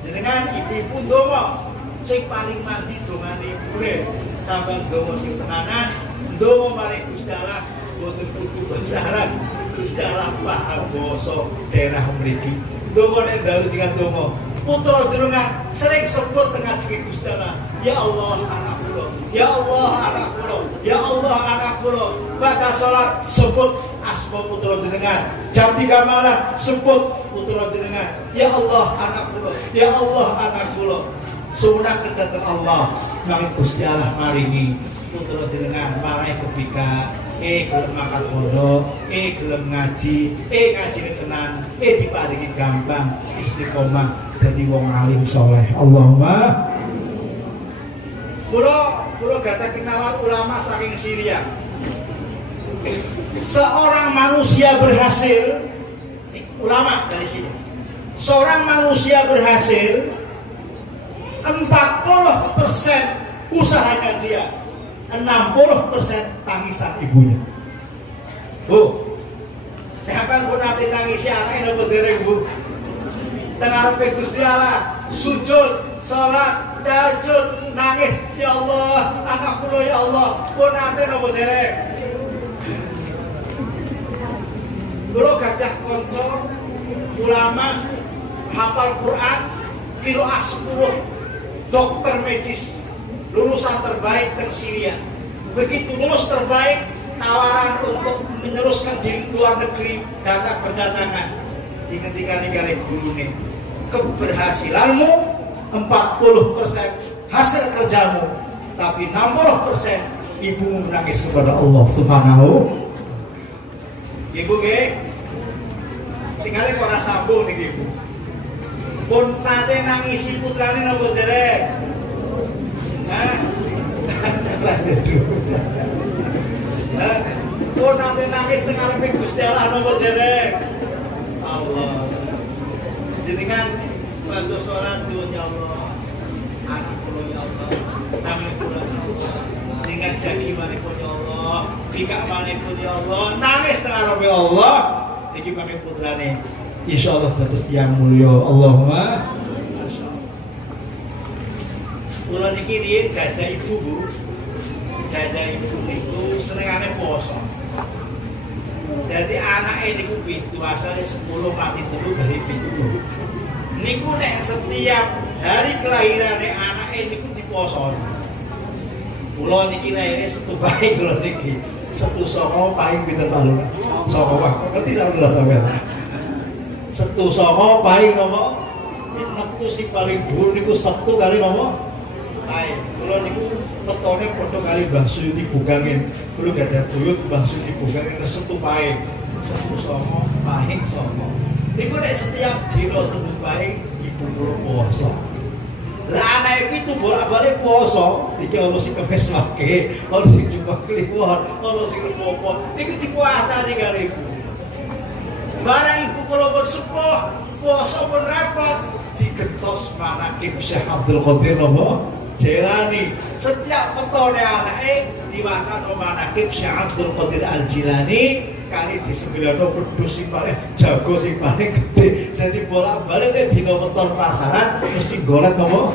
Jenengan ibu-ibu ndonga sing paling mandi dongane ibune. Sampai ndonga sing tenanan, ndonga marang Gusti Allah boten kudu basa Arab. Gusti Allah paham basa daerah mriki. Ndonga nek dalu tiga ndonga. Putra jenengan sering sebut tengah jeneng Gusti Allah. Ya Allah anak kula. Ya Allah anak kula. Ya Allah anak kula. Badhe salat sebut asma putra jenengan. Jam 3 malam sebut putra jenengan. Ya Allah anak kula. Ya Allah anak kula. Sunah kedhateng Allah. Mangke Gusti Allah maringi putra jenengan marai kebika, gelem makan pondok, gelem ngaji, ngajine tenan, diparingi gampang, istiqomah dadi wong alim saleh. Allahumma. Kula gadah kenalan ulama saking Syria. Seorang manusia berhasil, ulama dari sini. Seorang manusia berhasil 40% usahanya dia, 60% tangisan ibunya. Bu, siapa pun nanti nangisi anaknya napa dereng, Bu? Teng arepe Gusti Allah, sujud, salat, tahajud, nangis, ya Allah, anak kula ya Allah, pun nanti napa dereng. Kula gadah kanca ulama hafal Quran qiraah 10. Dokter medis lulusan terbaik di Syria. Begitu lulus terbaik, tawaran untuk meneruskan di luar negeri datang berdatangan. Ketika kali guru nih, keberhasilanmu 40% hasil kerjamu, tapi 60% ibumu menangis kepada Allah Subhanahu. Ibu ge, tinggalnya ora sambung nih ibu. Pun nate nangisi putrane napa derek? Pun nate nangis teng arepe Gusti Allah napa derek? Allah. Jenengan bantu salat ya Allah. Anak kula ya Allah. Nami kula ya Allah. Dengan jagi manipun ya Allah. Bikak manipun ya Allah. Nangis teng arepe Allah. Iki pamit putrane. Insyaallah dados tiyang mulya. Allahumma masyaallah. Kula niki riyen gadah ibu, Bu. Gadah ibu niku senengane poso. Jadi anake niku 7, asale 10 mati 3 dari 7. Niku nek setiap hari kelahirane anake niku diposo. Kula niki lahire Setu Pahing kula niki. Setu Songo Pahing pinten Pak? Songo Pak. Ngerti sampeyan? Setu Songo Pahing napa? Metu sing paling dhuwur niku Setu kali napa? Pahing. Kula niku petone padha kali Mbah Suyuti Bugangin. Kula gadah buyut Mbah Suyuti Bugangin Setu Pahing. Setu Songo Pahing Songo. Niku nek setiap dina Setu Pahing ibu kula puasa. Lah anake pitu bolak-balik poso, iki ono sing kefes wake, ono sing cukup kliwon, ono sing repopo. Iku dipuasani karo ibu. Barang ibu kula bersepuh, poso pun repot, digetos manakib Syekh Abdul Qadir napa? Jilani. Setiap petone anake diwaca manakib Syekh Abdul Qadir Al-Jilani kali di 9 wedhus sing paling jago sing paling gede. Dadi bolak-balik nek dina weton pasaran mesti golet napa?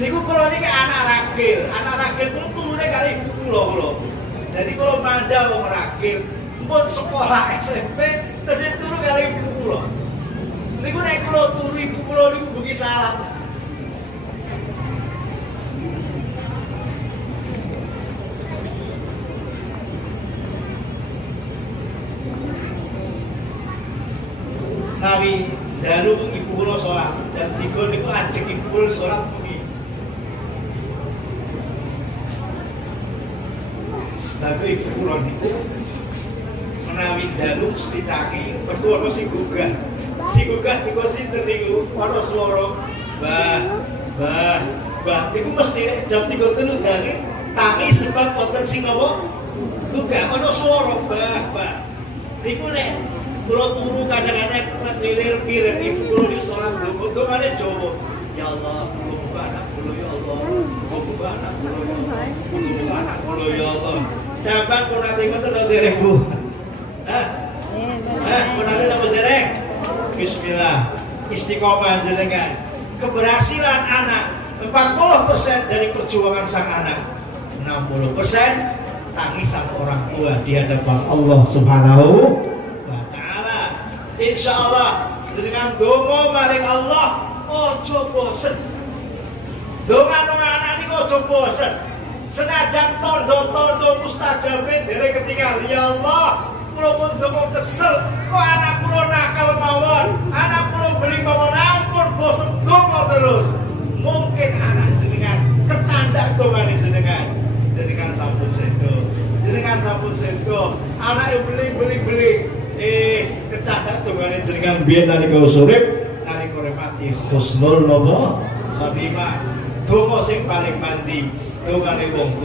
Niku kula niki anak ragil kula turune kali ibu kula. Dadi kula manja wong ragil, pun sekolah SMP tesih turu kali ibu kula. Niku nek kula turu ibu kula niku bengi salat. Nawi dalu ibu kula salat, jam 3 niku ajeng ibu kula salat bengi. Sebab ibu kula niku menawi dalu mesti taki, mergo ana sing gugah. Sing gugah niku sinten niku? Ana swara, Mbah, niku mesti jam 3 telu tangi sebab wonten sing napa? Gugah ana swara, Mbah. Niku nek kula turu kadang-kadang ngilir pireng ibu kula di salat dongane Jawa. Ya Allah, muga anak kula ya Allah. Muga anak kula ya Allah. Muga anak kula ya Allah. Sampeyan pun ate ngoten lho dereng Bu. Pun ate napa dereng? Bismillah. Istiqomah jenengan. Keberhasilan anak 40% dari perjuangan sang anak. 60% tangisan orang tua di hadapan Allah Subhanahu. Insyaallah dengan donga maring Allah ojo bosen. Donga nang anak niku ojo bosen. Senajan tondo-tondo mustajabe dereng ketinggal. Ya Allah, kula pun donga kesel kok anak kula nakal mawon. Anak kula beli mawon ampun bosen donga terus. Mungkin anak jenengan kecandak dongane jenengan. Jenengan sampun sedo. Anake beli. Kecadak dongane jenengan biyen nalika urip nalika mati husnul napa khatimah. Donga sing paling mandi dongane wong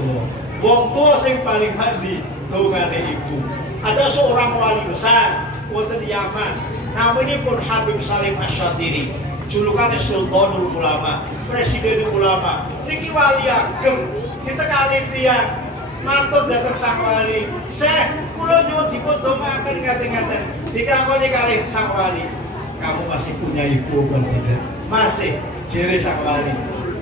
tua sing paling mandi dongane ibu. Ada seorang wali besar wonten di Yaman, naminipun Habib Salim Asy-Syadhili, julukannya Sultanul Ulama, Presiden Ulama. Niki wali ageng ditekani tiyang matur dateng sang wali, Syekh kula nyuwun dipun dongaaken ngaten-ngaten. Dikakoni kalih sang wali, kamu masih punya ibu apa tidak? Masih. Jere sang wali,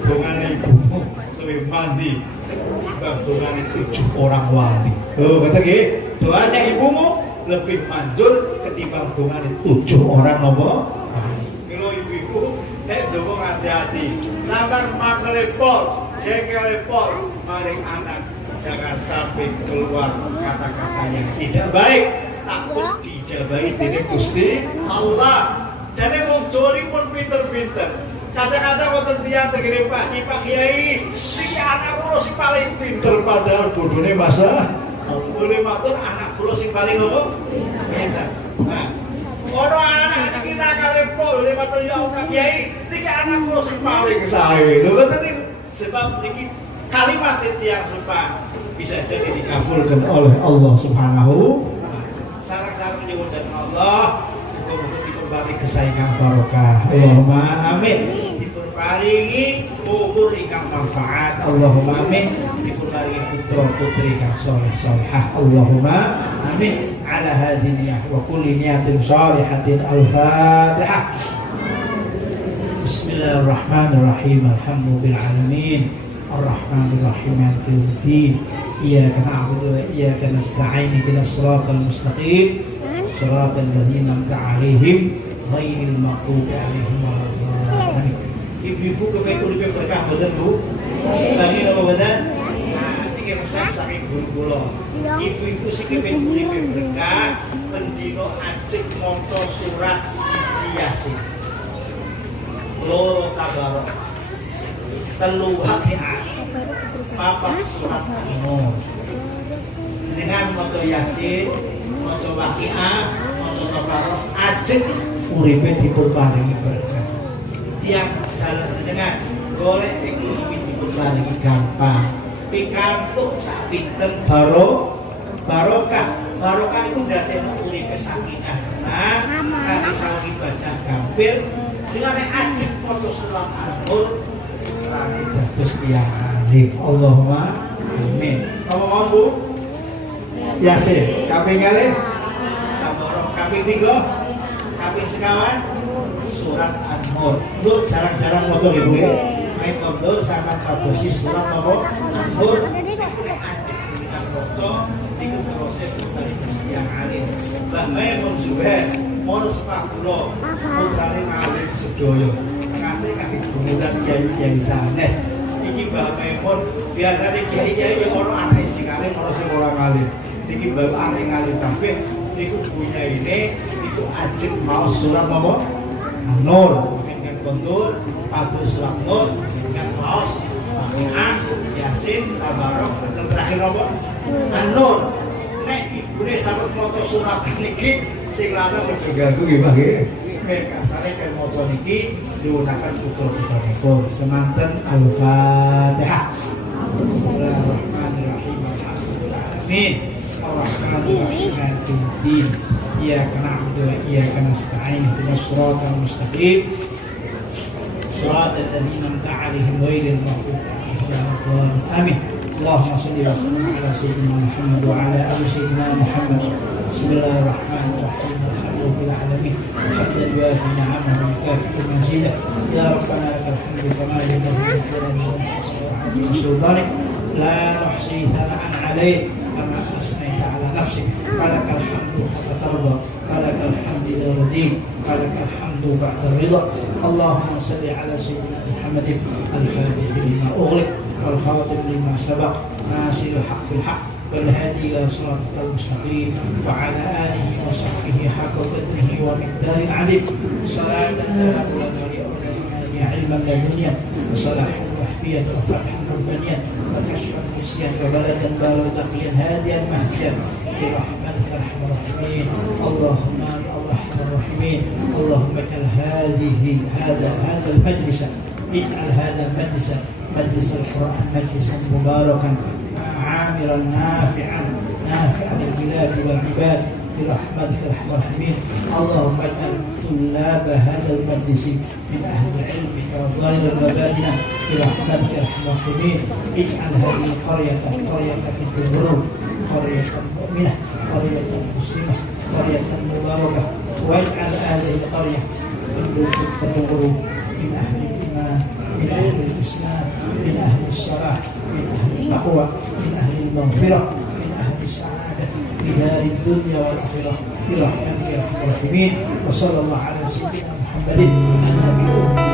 dongane ibumu lebih mandi ketimbang dongane 7 orang wali. Oh, kata nggih, doanya ibumu lebih manjur ketimbang dongane 7 orang napa? Wali. Kalau ibu-ibu nek donga hati-hati, sampean mangkele pol, jengkele pol maring anak. Jangan sampai keluar kata-kata yang tidak baik, takut dijabahi dening Gusti Allah. Jane wong Jawa pun pinter-pinter. Kadang-kadang wonten tiyang tegene Pak Kiai, iki anak kula sing paling pinter padahal bodhone masa. Boleh matur anak kula sing paling apa? Pinter. Nah, ono anak iki nakale pol, boleh matur ya Pak Kiai, iki anak kula sing paling sae. Lho ngoten niku. Sebab niki kalimat tiyang sepa bisa jadi dikabulkan oleh Allah Subhanahu wa ta'ala. Sarang-sarang nyuwun dhateng Allah, muga-muga dipun paringi kesayangan barokah. Allahumma amin. Dipun paringi umur ingkang manfaat. Allahumma amin. Dipun paringi putra putri kang saleh salihah. Allahumma amin. Ala hadhihi niyah wa kulli niyatin shalihatin. Al-Fatihah. Bismillahirrahmanirrahim. Alhamdulillahil alamin. Ar-Rahmanir-Rahim. Maliki yaumiddin. Iyyaka na'budu wa iyyaka nasta'in. Ihdinas siratal mustaqim. Siratal ladzina an'amta 'alaihim ghairil maghdubi 'alaihim waladdallin. Ibu-ibu kepen uripe berkah mboten, Bu? Lagi napa mboten? Nah, iki resep saking guru kula. Ibu-ibu sing kepen uripe berkah, pendino ajeng maca surat 1 Yasin. 2 Tabarok. 3 Waqiah. 4 surat An-Nur. Dengan maca Yasin, maca Waqiah, maca Tabarok, ajeng uripe dipun paringi berkah. tiang jalan jenengan golek ekonomi dipunparingi gampang pikantuk sak pinten barokah itu ndadekno uripe sakinah tenang kanthi sawi ibadah gampil jenenge ajeng maca surat An-Nur rane dados tiyang alim Allahumma amin. Apa mau Bu? Yasin kaping kalih tabarok kaping 3 kaping sekawan surat An-Nur. Nur jarang-jarang maca nggih Bu. Mek kondur sampean kadosi surat apa? An-Nur. Ajeng dengan maca niku terus dari tiyang alim. Mbah Maimun Zubair moro sepah kula putrane ngalim sedaya. Nganti kaki bulan kiai-kiai sanes. Iki Mbah Maimun biasane kiai-kiai yo ono anake sing alim ono sing ora ngalim. Niki Mbah anake ngalim kabeh niku punya ini niku ajeng maos surat apa? An-Nur. Dengan kondur atau surat Nur dengan maos Al-Qur'an Yasin Tabarok dan terakhir apa? An-Nur. Nek ibune sampe maca surat niki sing lanang aja ganggu nggih Pak nggih. Merkasane kan maca niki diunaken putra-putranipun. Semanten Al-Fatihah. Bismillahirrahmanirrahim. Alhamdulillahirabbil alamin. Arrahmanirrahim. Iyyaka na'budu wa iyyaka nasta'in. Ihdinas siratal mustaqim. Shiratal ladzina an'amta 'alaihim ghairil maghdubi 'alaihim waladdallin. Amin. اللهم صل وسلم على سيدنا محمد وعلى ال سيدنا محمد. بسم الله الرحمن الرحيم. الحمد لله رب العالمين حمدا يوافي نعمه ويكافئ مزيدا. يا ربنا لك الحمد كما ينبغي لجلال سلطانك لا نحصي ثناء عليك كما اثنيت على نفسك. فلك الحمد حتى ترضى فلك الحمد اذا رضيت فلك الحمد بعد الرضا. اللهم صل على سيدنا محمد الفاتح لما اغلق والخاتم لما سبق ناصر الحق بالحق والهادي الى صراطك المستقيم وعلى اله وصحبه حق قدره ومقدار عظيم. صلاة تهب لنا لاولادنا بها علما لدنيا وصلاحا وحبيا وفتحا ربانيا وكشفا نسيا وبلدا بارا تقيا هاديا مهديا برحمتك ارحم الراحمين. اللهم يا ارحم الراحمين اللهم اجعل هذا المجلس اجعل هذا المجلس مجلس القرآن مجلسا مباركا عامرا نافعا للبلاد والعباد برحمتك ارحم الراحمين. اللهم اجعل طلاب هذا المجلس من اهل العلم ظاهرا وباطنا برحمتك ارحم الراحمين. اجعل هذه القرية قرية بالبر قرية مؤمنة قرية مسلمة قرية مباركة واجعل هذه القرية بالبر من اهل الايمان من أهل الإسلام من أهل الصلاح من أهل التقوى من أهل المغفرة من أهل السعادة في دار الدنيا والآخرة برحمتك يا أرحم الراحمين. وصلى الله على سيدنا محمد النبي